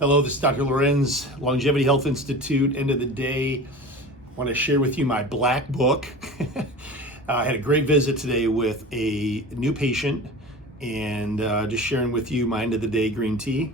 Hello, this is Dr. Lorenz, Longevity Health Institute. End of the day, I want to share with you my black book. I had a great visit today with a new patient and just sharing with you my end of the day green tea.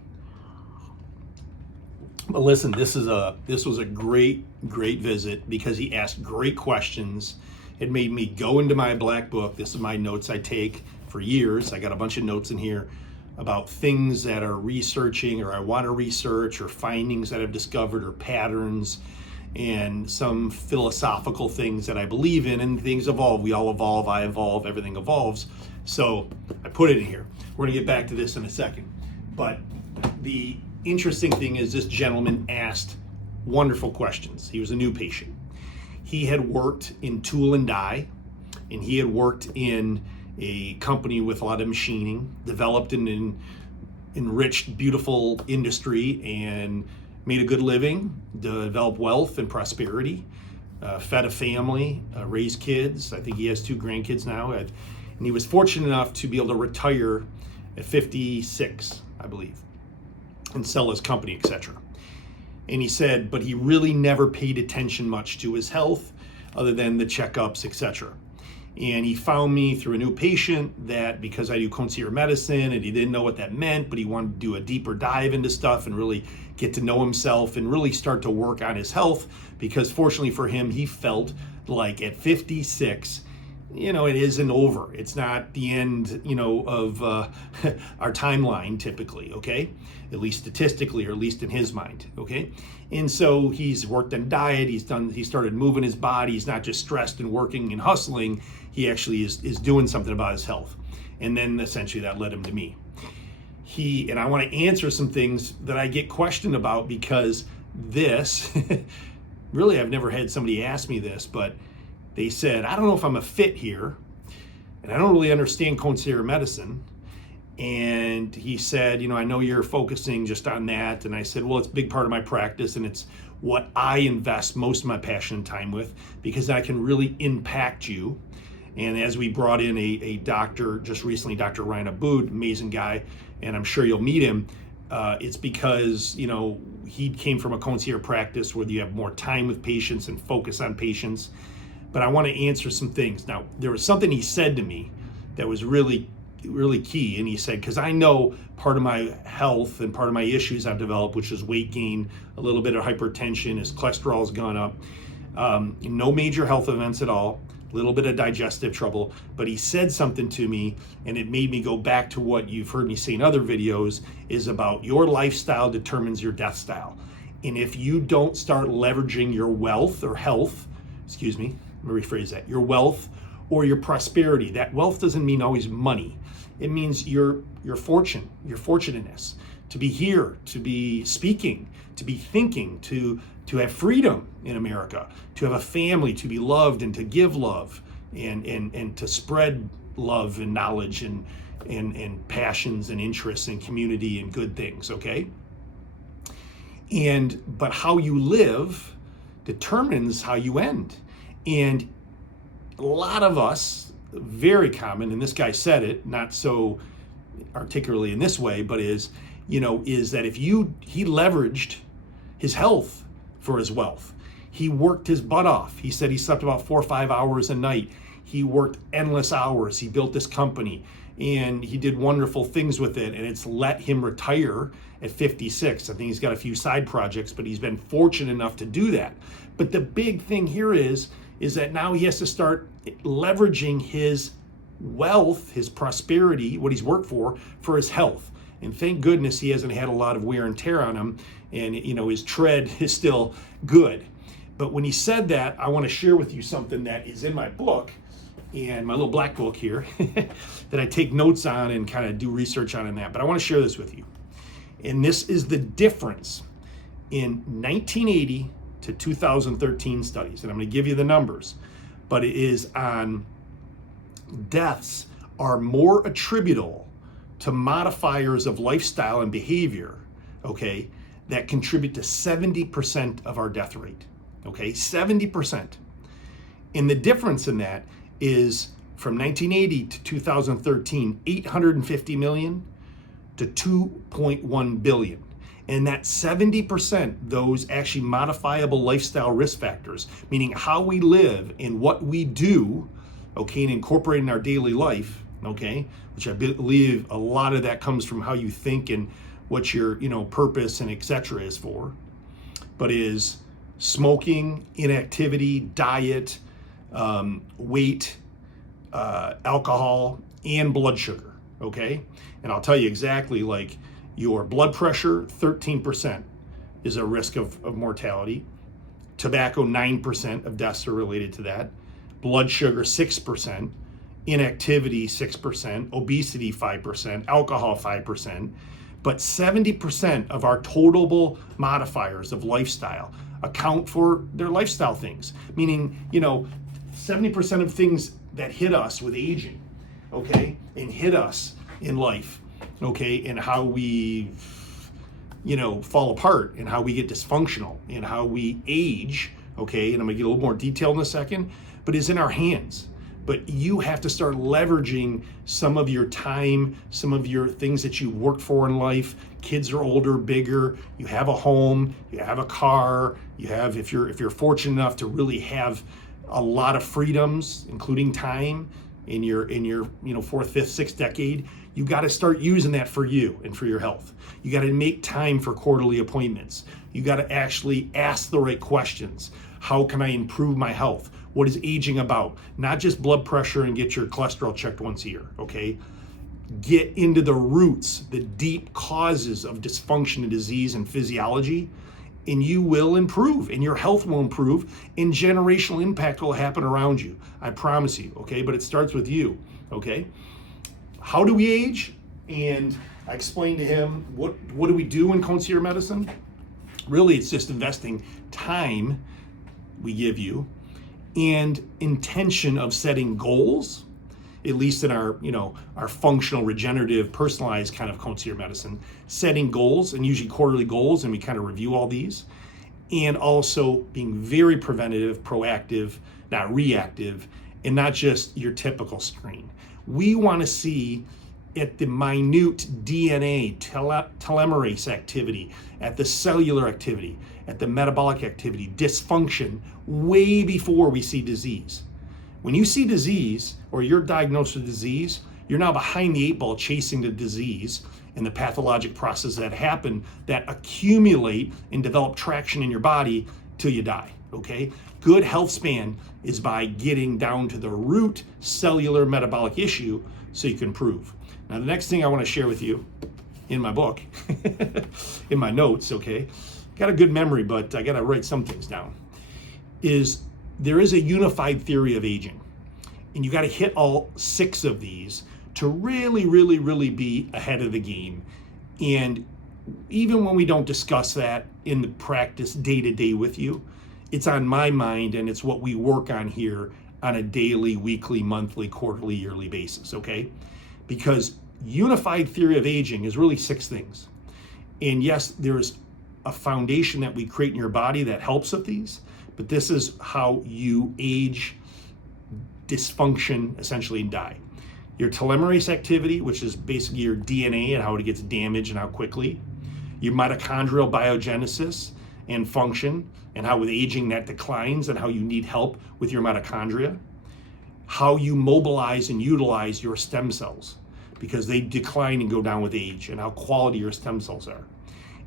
But listen, this was a great visit because he asked great questions. It made me go into my black book. This is my notes I take for years. I got a bunch of notes in here about things that are researching or I want to research or findings that I've discovered or patterns and some philosophical things that I believe in, and things evolve. We all evolve, I evolve, everything evolves. So I put it in here. We're gonna get back to this in a second. But the interesting thing is this gentleman asked wonderful questions. He was a new patient. He had worked in tool and die, and he had worked in a company with a lot of machining, developed an enriched, beautiful industry, and made a good living, developed wealth and prosperity, fed a family, raised kids. I think he has 2 grandkids now. And he was fortunate enough to be able to retire at 56, I believe, and sell his company, etc. And he said, but he really never paid attention much to his health other than the checkups, etc. And he found me through a new patient that because I do concierge medicine and he didn't know what that meant, but he wanted to do a deeper dive into stuff and really get to know himself and really start to work on his health, because fortunately for him, he felt like at 56, it isn't over. It's not the end, of our timeline typically, okay? At least statistically, or at least in his mind, okay? And so he's worked on diet, he started moving his body, he's not just stressed and working and hustling, he actually is doing something about his health. And then essentially that led him to me. And I want to answer some things that I get questioned about, because this, really I've never had somebody ask me this, but they said, I don't know if I'm a fit here, and I don't really understand concierge medicine. And he said, I know you're focusing just on that. And I said, well, it's a big part of my practice, and it's what I invest most of my passion and time with, because I can really impact you. And as we brought in a doctor just recently, Dr. Ryan Abood, amazing guy, and I'm sure you'll meet him, it's because, he came from a concierge practice where you have more time with patients and focus on patients. But I want to answer some things. Now, there was something he said to me that was really key. And he said, because I know part of my health and part of my issues I've developed, which is weight gain, a little bit of hypertension, his cholesterol's gone up, no major health events at all, a little bit of digestive trouble. But he said something to me, and it made me go back to what you've heard me say in other videos, is about your lifestyle determines your death style. And if you don't start leveraging your wealth or health, let me rephrase that, your wealth or your prosperity. That wealth doesn't mean always money. It means your fortune, your fortunateness, to be here, to be speaking, to be thinking, to have freedom in America, to have a family, to be loved and to give love, and to spread love and knowledge and passions and interests and community and good things, okay? But how you live determines how you end. And a lot of us, very common, and this guy said it, not so articulately in this way, but is that if he leveraged his health for his wealth. He worked his butt off. He said he slept about 4 or 5 hours a night. He worked endless hours. He built this company and he did wonderful things with it. And it's let him retire at 56. I think he's got a few side projects, but he's been fortunate enough to do that. But the big thing here is that now he has to start leveraging his wealth, his prosperity, what he's worked for his health. And thank goodness he hasn't had a lot of wear and tear on him, and his tread is still good. But when he said that, I want to share with you something that is in my book, and my little black book here, that I take notes on and kind of do research on in that. But I want to share this with you. And this is the difference in 1980 to 2013 studies. And I'm going to give you the numbers, but it is on deaths are more attributable to modifiers of lifestyle and behavior, okay, that contribute to 70% of our death rate, okay, 70%. And the difference in that is from 1980 to 2013, 850 million to 2.1 billion. And that 70%, those actually modifiable lifestyle risk factors, meaning how we live and what we do, okay, and incorporate in our daily life, okay, which I believe a lot of that comes from how you think and what your, purpose and etc. is for, but is smoking, inactivity, diet, weight, alcohol, and blood sugar, okay? And I'll tell you exactly, like your blood pressure, 13% is a risk of mortality. Tobacco, 9% of deaths are related to that. Blood sugar, 6%. Inactivity, 6%. Obesity, 5%. Alcohol, 5%. But 70% of our total modifiers of lifestyle account for their lifestyle things. Meaning, 70% of things that hit us with aging, okay, and hit us in life, okay, and how we, fall apart and how we get dysfunctional and how we age, okay, and I'm gonna get a little more detailed in a second, but is in our hands. But you have to start leveraging some of your time, some of your things that you worked for in life. Kids are older, bigger, you have a home, you have a car, you have, if you're fortunate enough to really have a lot of freedoms, including time in your fourth, fifth, sixth decade, you got to start using that for you and for your health. You got to make time for quarterly appointments. You got to actually ask the right questions. How can I improve my health? What is aging about? Not just blood pressure and get your cholesterol checked once a year, okay? Get into the roots, the deep causes of dysfunction and disease and physiology, and you will improve, and your health will improve, and generational impact will happen around you. I promise you, okay? But it starts with you, okay? How do we age? And I explained to him, what do we do in concierge medicine? Really, it's just investing time we give you and intention of setting goals, at least in our, our functional, regenerative, personalized kind of concierge medicine, setting goals, and usually quarterly goals, and we kind of review all these, and also being very preventative, proactive, not reactive, and not just your typical screen. We want to see at the minute DNA, telomerase activity, at the cellular activity, at the metabolic activity, dysfunction, way before we see disease. When you see disease, or you're diagnosed with disease, you're now behind the eight ball chasing the disease and the pathologic processes that happen that accumulate and develop traction in your body till you die, okay? Good health span is by getting down to the root cellular metabolic issue so you can improve. Now, the next thing I want to share with you in my book, in my notes, okay? Got a good memory, but I got to write some things down, is there is a unified theory of aging. And you got to hit all 6 of these to really, really, really be ahead of the game. And even when we don't discuss that in the practice day to day with you, it's on my mind, and it's what we work on here on a daily, weekly, monthly, quarterly, yearly basis, okay? Because unified theory of aging is really 6 things. And yes, there's a foundation that we create in your body that helps with these, but this is how you age, dysfunction, essentially, and die. Your telomerase activity, which is basically your DNA and how it gets damaged and how quickly. Your mitochondrial biogenesis and function, and how with aging that declines and how you need help with your mitochondria. How you mobilize and utilize your stem cells, because they decline and go down with age, and how quality your stem cells are.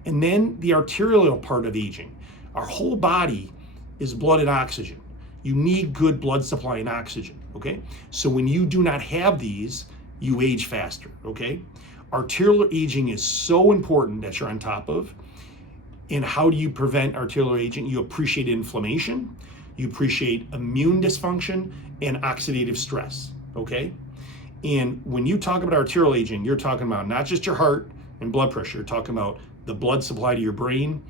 And then the arterial part of aging. Our whole body is blood and oxygen. You need good blood supply and oxygen, okay? So when you do not have these, you age faster, okay? Arterial aging is so important that you're on top of. And how do you prevent arterial aging? You appreciate inflammation, you appreciate immune dysfunction, and oxidative stress, okay? And when you talk about arterial aging, you're talking about not just your heart and blood pressure, you're talking about the blood supply to your brain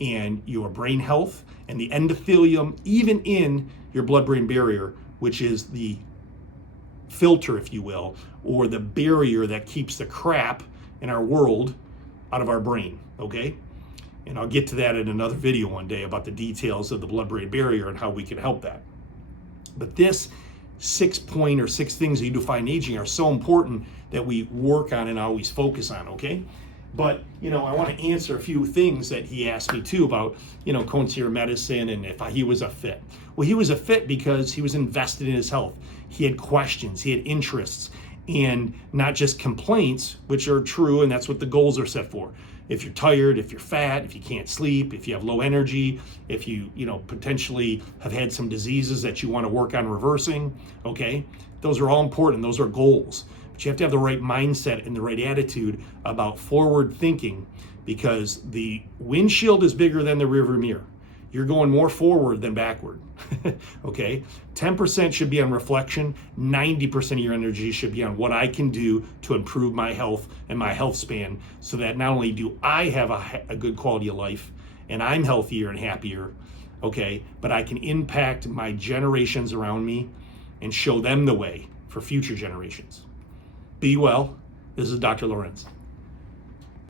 and your brain health and the endothelium, even in your blood-brain barrier, which is the filter, if you will, or the barrier that keeps the crap in our world out of our brain, okay? And I'll get to that in another video one day about the details of the blood-brain barrier and how we can help that. But this 6 things that you define aging are so important that we work on and always focus on, okay? But, I want to answer a few things that he asked me too about, concierge medicine and if he was a fit. Well, he was a fit because he was invested in his health. He had questions, he had interests, and not just complaints, which are true, and that's what the goals are set for. If you're tired, if you're fat, if you can't sleep, if you have low energy, if you, potentially have had some diseases that you want to work on reversing, okay? Those are all important. Those are goals. But you have to have the right mindset and the right attitude about forward thinking, because the windshield is bigger than the rearview mirror. You're going more forward than backward, okay? 10% should be on reflection. 90% of your energy should be on what I can do to improve my health and my health span, so that not only do I have a good quality of life and I'm healthier and happier, okay, but I can impact my generations around me and show them the way for future generations. Be well. This is Dr. Lorenz.